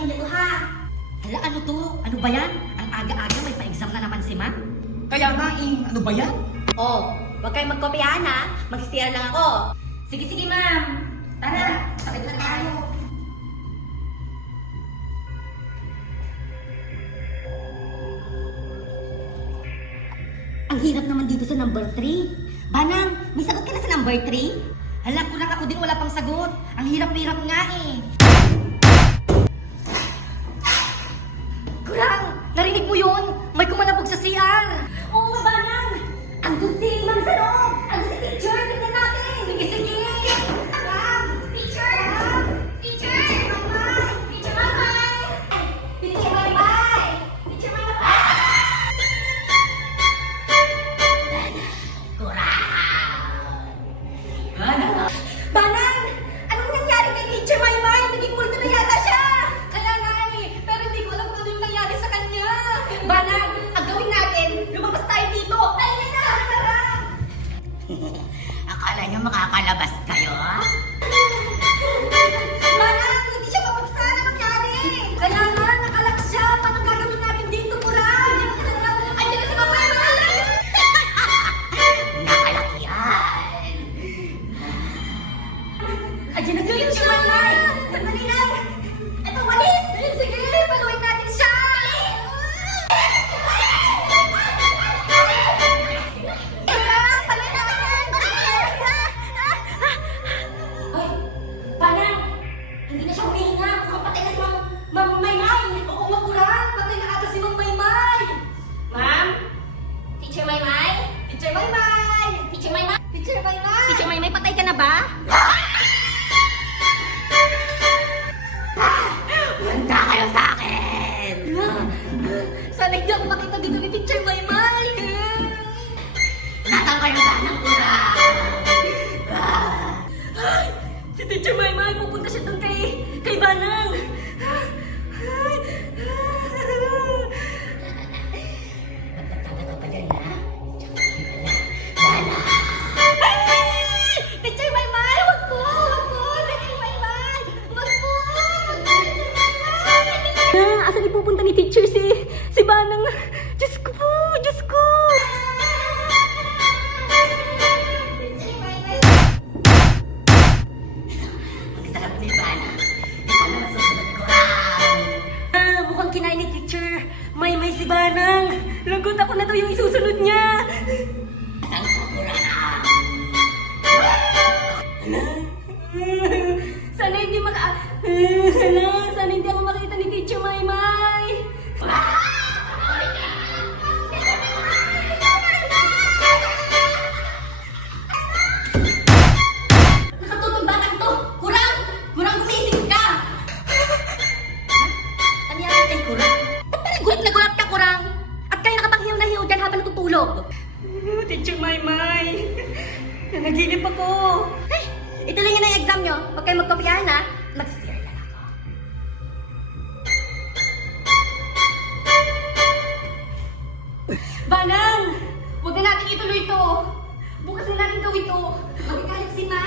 kanina to ha. Hala, ano to? Ano ba yan? Ang aga-aga may pa-exam na naman si ma'am. Kaya nga ano ba yan? Oh, huwag kayong magkopyahan ha. Mag-CR lang ako. Sige, ma'am. Tara, sakit na tayo. Ang hirap naman dito sa number 3. Banang, may sagot ka na sa number 3? Hala, kulang ako din, wala pang sagot. Ang hirap-hirap nga eh. Kurang! Narinig mo yun? May kumalabog sa CR! Oo nga, Banang! Andun si Ma'am sa loob! Andun si teacher! Tignan natin! Sige! Ma'am! Teacher! Ma'am! Teacher! Mama! Teacher Mamay! Teacher Mamay! Teacher Mamay! Banang! Anong nangyari kay Teacher Maymay? Naging multo na yata siya! Kaya nga eh, pero hindi ko alam kung ano yung nangyari sa kanya. Banang, ang gawin natin, lumabas tayo dito! Ayun na! Tara! Akala nyo makakalabas kayo? Banang, hindi siya mabuksan! Ano nangyari? Kaya nga, nakalak siya! Paano gagawin natin dito, Kurang? Ayun na si Mama Maymay! Nakalak yan! Ayun na si Teacher Maymay! Sandali lang! Ito, walis! Sige, paluin natin siya! Banang! Hindi na siya humihinga! Mukhang patay na si Ma'am Maymay! Oo nga, Kurang! Patay na ata si Ma'am Maymay! Ma'am? Teacher Maymay? Teacher Maymay! Teacher Maymay? Teacher Maymay! Teacher Maymay, patay ka na ba? Manda kayo sa akin! Sana hindi ako makita dito ni Teacher Maymay! Nasaan kayo ba ng kurang? Ay! Si Teacher Maymay! Pupunta siya doon kay Banang! Teacher Maymay! Wag po! Wag po! Teacher Maymay! Wag po! Asan ipupunta ni Teacher si Banang? Diyos ko po! Diyos ko! Ang sarap ni Bana. Ikaw naman susunod kurang. Mukhang kinain ni Teacher Maymay si Banang. Lagot ako na to yung isusunod niya. Saan ko kurang? Sana hindi sana hindi ako makita ni Teacher Maymay. Nakatutong batang to! Kurang! Kurang, gumising ka! Ano yan kay kurang? Ba't parang gulat na gulat ka, Kurang? At kayo nakapanghiyaw na hiyaw dyan habang natutulog? Teacher Maymay, nanaginip ako. Ay, ituloy niyo na yung exam nyo. Huwag kayo magkopyahan ha. Mag-CR lang ako. Banang! Huwag na natin ituloy ito. Bukas na natin gawin ito. Magagalit si Ma.